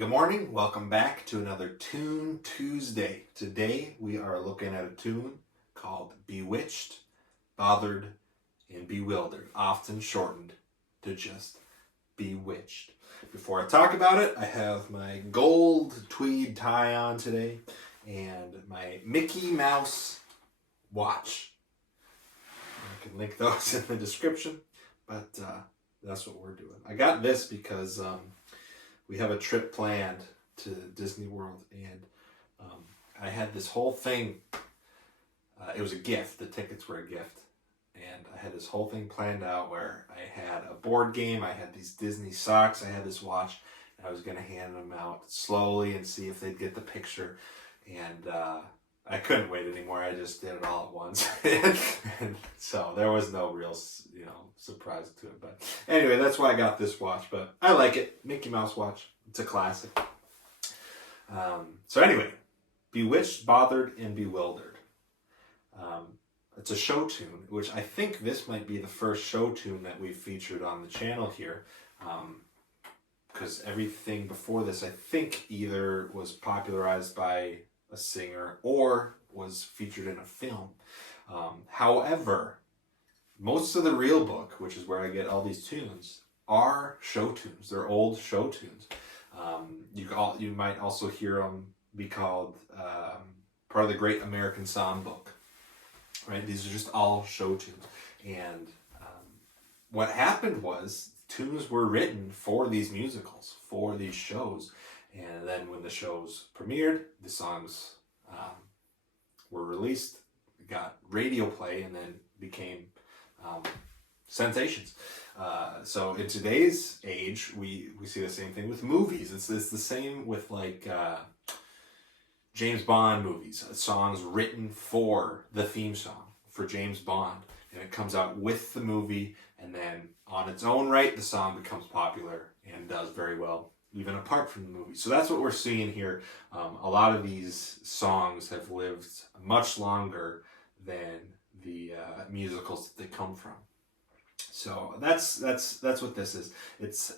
Good morning, welcome back to another Tune Tuesday. Today we are looking at a tune called Bewitched, Bothered, and Bewildered, often shortened to just Bewitched. Before I talk about it, I have my gold tweed tie on today and my Mickey Mouse watch. I can link those in the description, but that's what we're doing. I got this because we have a trip planned to Disney World, and I had this whole thing. It was a gift. The tickets were a gift, and I had this whole thing planned out where I had a board game, I had these Disney socks, I had this watch, and I was going to hand them out slowly and see if they'd get the picture. And I couldn't wait anymore. I just did it all at once, and so there was no real, surprise to it. But anyway, that's why I got this watch. But I like it, Mickey Mouse watch. It's a classic. So anyway, Bewitched, Bothered, and Bewildered. It's a show tune, which I think this might be the first show tune that we've featured on the channel here. Because everything before this, I think, either was popularized by a singer or was featured in a film. However, most of the real book, which is where I get all these tunes, are show tunes. They're old show tunes. You might also hear them be called part of the Great American Songbook. Right? These are just all show tunes. And what happened was tunes were written for these musicals, for these shows. And then when the shows premiered, the songs were released, got radio play, and then became sensations. So in today's age, we see the same thing with movies. It's the same with like James Bond movies, songs written for the theme song for James Bond. And it comes out with the movie, and then on its own right, the song becomes popular and does very well, even apart from the movie. So that's what we're seeing here. A lot of these songs have lived much longer than the musicals that they come from. So that's what this is. It's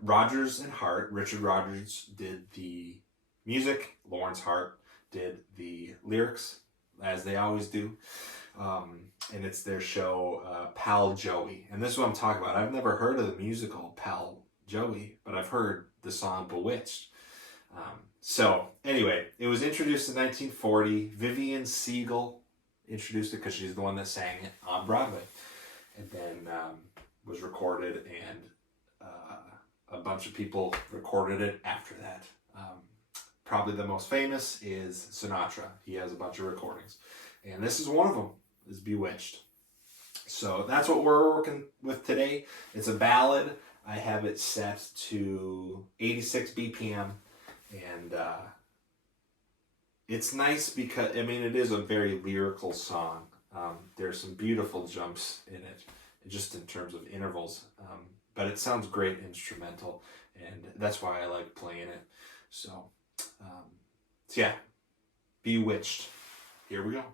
Rodgers and Hart. Richard Rodgers did the music. Lawrence Hart did the lyrics, as they always do. And it's their show, Pal Joey. And this is what I'm talking about. I've never heard of the musical Pal Joey, but I've heard the song Bewitched. So anyway, it was introduced in 1940. Vivian Siegel introduced it because she's the one that sang it on Broadway. And then was recorded, and a bunch of people recorded it after that. Probably the most famous is Sinatra. He has a bunch of recordings. And this is one of them, is Bewitched. So that's what we're working with today. It's a ballad. I have it set to 86 BPM, and it's nice because, it is a very lyrical song. There's some beautiful jumps in it, just in terms of intervals, but it sounds great instrumental, and that's why I like playing it. So yeah, Bewitched. Here we go.